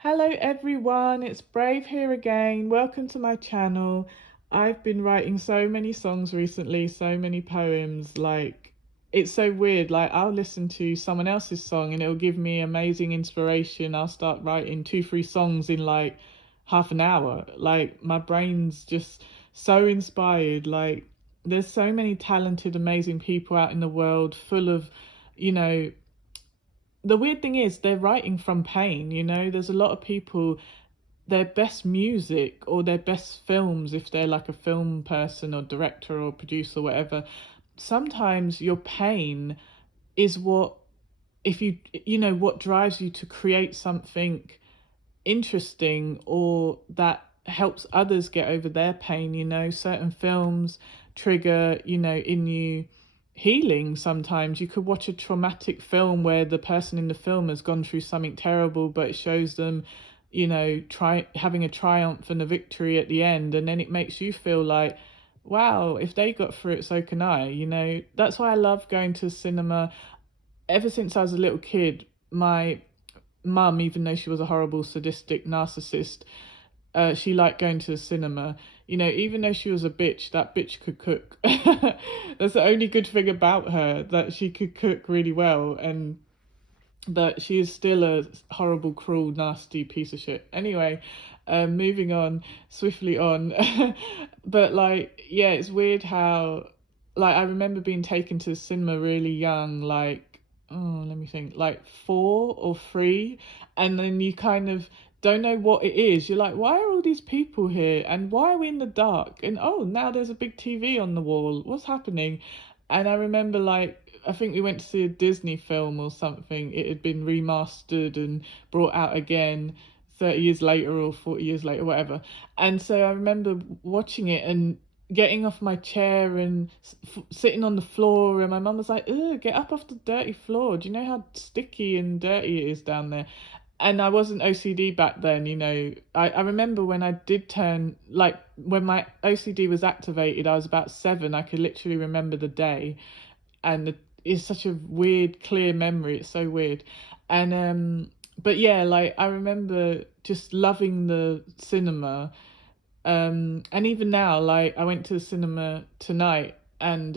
Hello everyone, it's Brave here again. Welcome to my channel. I've been writing so many songs recently, so many poems. It's so weird. I'll listen to someone else's song and it'll give me amazing inspiration. I'll start writing two, three songs in like half an hour. Like my brain's just so inspired. There's so many talented, amazing people out in the world full of, you know, the weird thing is they're writing from pain. There's a lot of people, their best music or their best films, if they're like a film person or director or producer or whatever, sometimes your pain is what, if what drives you to create something interesting or that helps others get over their pain. Certain films trigger, in you, healing. Sometimes you could watch a traumatic film where the person in the film has gone through something terrible, but it shows them, try having a triumph and a victory at the end, and then it makes you feel like, wow, if they got through it, so can I. That's why I love going to cinema. Ever since I was a little kid, my mum, even though she was a horrible sadistic narcissist, she liked going to the cinema. Even though she was a bitch, that bitch could cook. That's the only good thing about her, that she could cook really well, and that she is still a horrible, cruel, nasty piece of shit. Anyway, moving on swiftly on. But yeah, it's weird how, I remember being taken to the cinema really young, oh, let me think, like 4 or 3, and then you kind of don't know what it is. You're like, why are all these people here, and why are we in the dark, and oh, now there's a big TV on the wall, what's happening? And I remember, I think we went to see a Disney film or something. It had been remastered and brought out again 30 years later or 40 years later, whatever. And so I remember watching it and getting off my chair and sitting on the floor, and my mum was like, "Ugh, get up off the dirty floor. Do you know how sticky and dirty it is down there?" And I wasn't OCD back then. I remember when I did turn, when my OCD was activated, I was about 7. I could literally remember the day, and it's such a weird, clear memory. It's so weird. And but yeah, I remember just loving the cinema. And even now, I went to the cinema tonight, and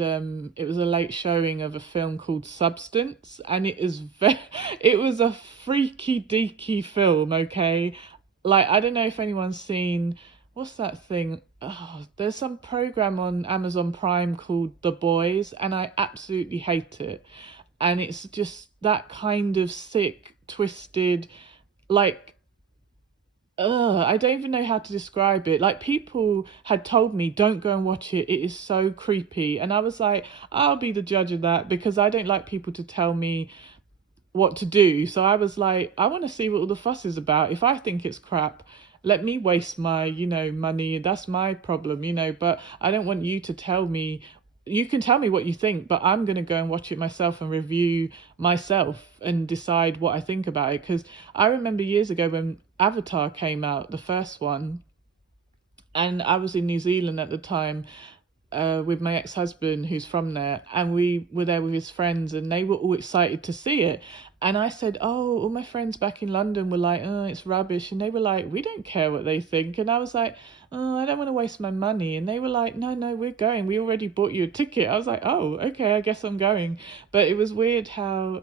it was a late showing of a film called Substance, and it was a freaky deaky film. Okay, I don't know if anyone's seen, what's that thing? Oh, there's some program on Amazon Prime called The Boys, and I absolutely hate it. And it's just that kind of sick, twisted, like, I don't even know how to describe it. Like, people had told me, don't go and watch it. It is so creepy. And I was like, I'll be the judge of that, because I don't like people to tell me what to do. So I was like, I want to see what all the fuss is about. If I think it's crap, let me waste my, money. That's my problem, but I don't want you to tell me. You can tell me what you think, but I'm going to go and watch it myself and review myself and decide what I think about it. Because I remember years ago when Avatar came out, the first one, and I was in New Zealand at the time, with my ex-husband who's from there, and we were there with his friends, and they were all excited to see it. And I said, oh, all my friends back in London were like, oh, it's rubbish. And they were like, we don't care what they think. And I was like, oh, I don't want to waste my money. And they were like, no, no, we're going, we already bought you a ticket. I was like, oh, okay, I guess I'm going. But it was weird how,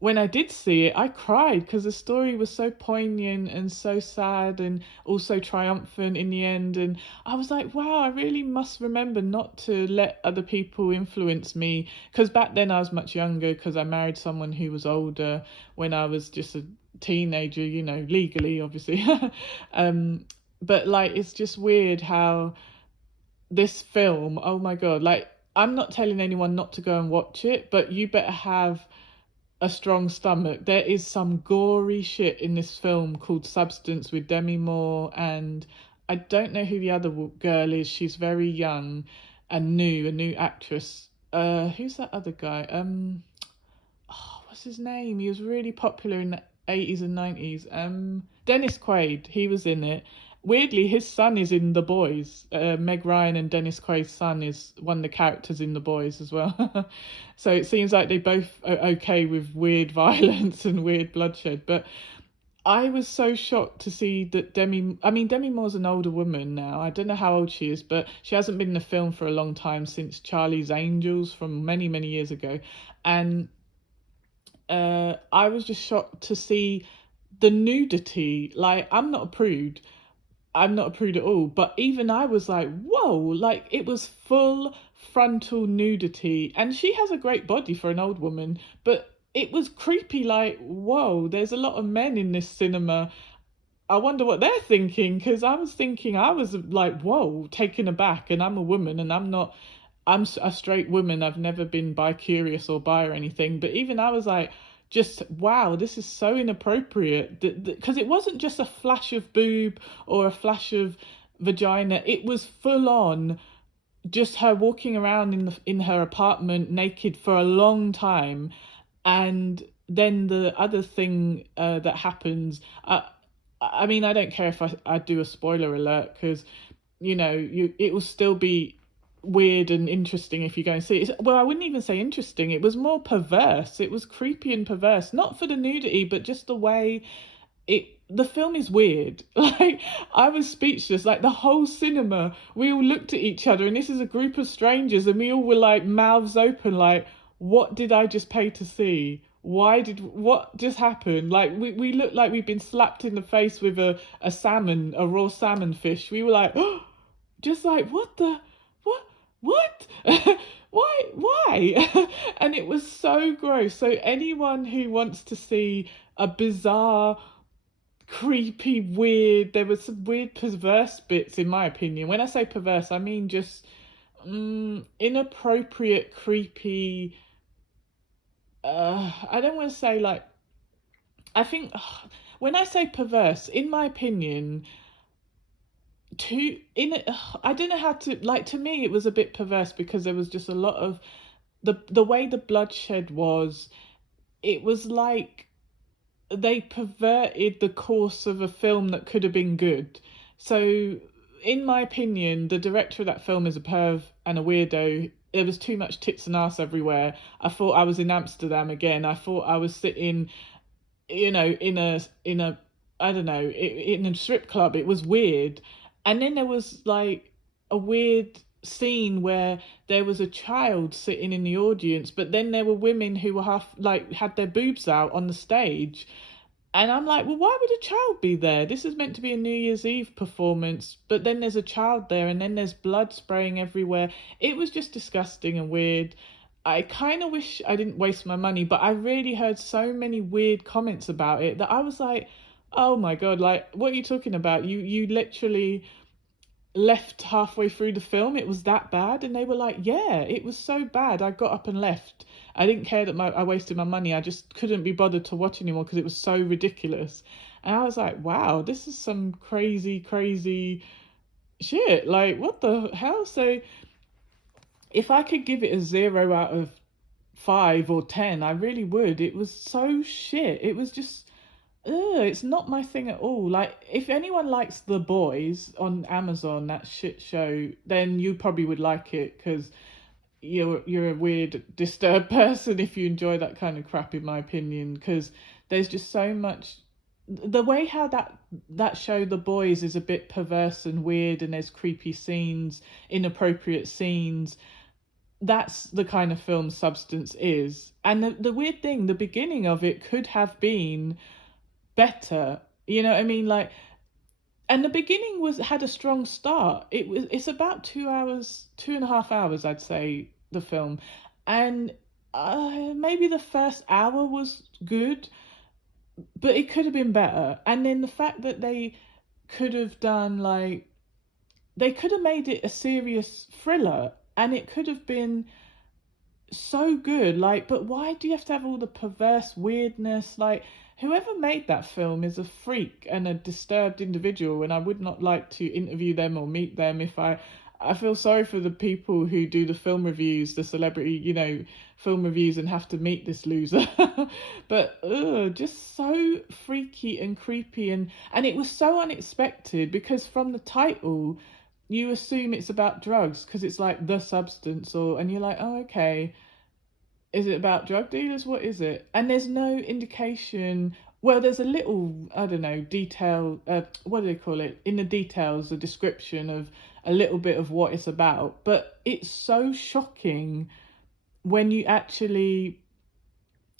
when I did see it, I cried, because the story was so poignant and so sad and also triumphant in the end. And I was like, wow, I really must remember not to let other people influence me. Because back then I was much younger, because I married someone who was older when I was just a teenager, legally, obviously. um, but it's just weird how this film, oh my God, I'm not telling anyone not to go and watch it, but you better have a strong stomach. There is some gory shit in this film called Substance with Demi Moore, and I don't know who the other girl is. She's very young and new, a new actress. Who's that other guy? Oh, what's his name? He was really popular in the 80s and 90s. Dennis Quaid. He was in it. Weirdly, his son is in The Boys. Meg Ryan and Dennis Quaid's son is one of the characters in The Boys as well. So it seems like they both are okay with weird violence and weird bloodshed. But I was so shocked to see that Demi Moore's an older woman now. I don't know how old she is, but she hasn't been in a film for a long time, since Charlie's Angels from many, many years ago. And I was just shocked to see the nudity. Like, I'm not a prude at all, but even I was like, whoa, like it was full frontal nudity. And she has a great body for an old woman, but it was creepy, like, whoa, there's a lot of men in this cinema. I wonder what they're thinking, because I was thinking, I was like, whoa, taken aback. And I'm a woman, and I'm a straight woman. I've never been bi curious or bi or anything. But even I was like, just wow, this is so inappropriate. Because it wasn't just a flash of boob or a flash of vagina. It was full on, just her walking around in her apartment naked for a long time. And then the other thing that happens. I mean, I don't care if I do a spoiler alert, because it will still be weird and interesting if you go and see it. Well, I wouldn't even say interesting. It was more perverse. It was creepy and perverse, not for the nudity, but just the way the film is weird. Like, I was speechless. Like, the whole cinema, we all looked at each other, and this is a group of strangers, and we all were like mouths open, like, what did I just pay to see? What just happened? Like, we looked like we'd been slapped in the face with a salmon, a raw salmon fish. We were like, oh, just like, what why? And it was so gross. So anyone who wants to see a bizarre, creepy, weird, there was some weird perverse bits, in my opinion. When I say perverse, I mean just inappropriate, creepy. I don't want to say, like, I think when I say perverse, in my opinion, to in it, I don't know how to, like, to me it was a bit perverse, because there was just a lot of the way the bloodshed was. It was like they perverted the course of a film that could have been good. So, in my opinion, the director of that film is a perv and a weirdo. There was too much tits and ass everywhere. I thought I was in Amsterdam again. I thought I was sitting, in a I don't know, in a strip club. It was weird. And then there was like a weird scene where there was a child sitting in the audience, but then there were women who were half, like, had their boobs out on the stage. And I'm like, well, why would a child be there? This is meant to be a New Year's Eve performance, but then there's a child there, and then there's blood spraying everywhere. It was just disgusting and weird. I kind of wish I didn't waste my money, but I really heard so many weird comments about it that I was like, oh my God, like, what are you talking about? You literally left halfway through the film. It was that bad. And they were like, yeah, it was so bad, I got up and left. I didn't care that I wasted my money. I just couldn't be bothered to watch anymore, because it was so ridiculous. And I was like, wow, this is some crazy, crazy shit. Like, what the hell? So if I could give it a 0 out of 5 or 10, I really would. It was so shit. It was just, it's not my thing at all. Like, if anyone likes The Boys on Amazon, that shit show, then you probably would like it, because you're a weird, disturbed person if you enjoy that kind of crap, in my opinion. Because there's just so much. The way how that show, The Boys, is a bit perverse and weird, and there's creepy scenes, inappropriate scenes. That's the kind of film Substance is. And the weird thing, the beginning of it could have been better. You know what I mean? Like, and the beginning was had a strong start. It's about 2 hours, 2.5 hours, I'd say, the film. And maybe the first hour was good, but it could have been better. And then the fact that they could have done, like, they could have made it a serious thriller, and it could have been so good. Like, but why do you have to have all the perverse weirdness? Like, whoever made that film is a freak and a disturbed individual, and I would not like to interview them or meet them. If I feel sorry for the people who do the film reviews, the celebrity, film reviews, and have to meet this loser. But just so freaky and creepy, and it was so unexpected, because from the title you assume it's about drugs, because it's like The Substance, and you're like, oh, okay, is it about drug dealers? What is it? And there's no indication Well, there's a little, I don't know, detail, what do they call it? In the details, a description of a little bit of what it's about. But it's so shocking when you actually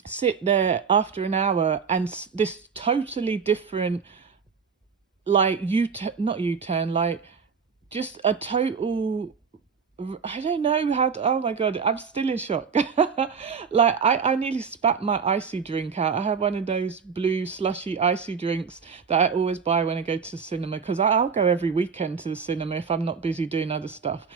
sit there after an hour and this totally different, like, not U-turn, like, just a total, I don't know how to, oh my God, I'm still in shock. Like, I nearly spat my icy drink out. I have one of those blue slushy icy drinks that I always buy when I go to the cinema, because I'll go every weekend to the cinema if I'm not busy doing other stuff.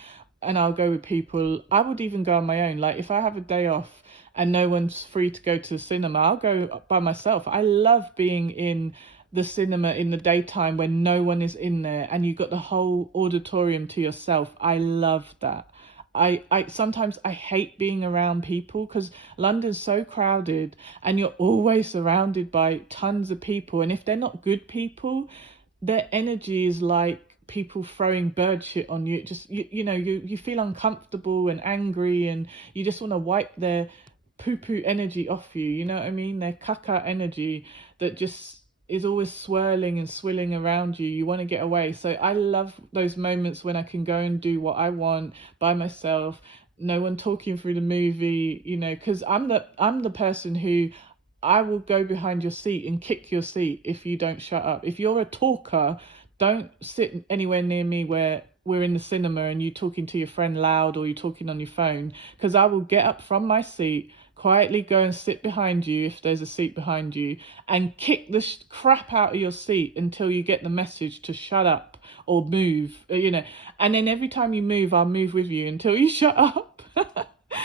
And I'll go with people. I would even go on my own. Like, if I have a day off and no one's free to go to the cinema, I'll go by myself. I love being in the cinema in the daytime when no one is in there and you got the whole auditorium to yourself. I love that. I sometimes I hate being around people because London's so crowded and you're always surrounded by tons of people, and if they're not good people, their energy is like people throwing bird shit on you. It just, you know, you feel uncomfortable and angry, and you just want to wipe their poo poo energy off you. You know what I mean? Their caca energy that just is always swirling and swilling around you. You want to get away. So I love those moments when I can go and do what I want by myself, no one talking through the movie, you know, because I'm the person who, I will go behind your seat and kick your seat if you don't shut up. If you're a talker, don't sit anywhere near me where we're in the cinema and you're talking to your friend loud or you're talking on your phone, because I will get up from my seat, quietly go and sit behind you if there's a seat behind you, and kick the crap out of your seat until you get the message to shut up or move, you know. And then every time you move, I'll move with you until you shut up.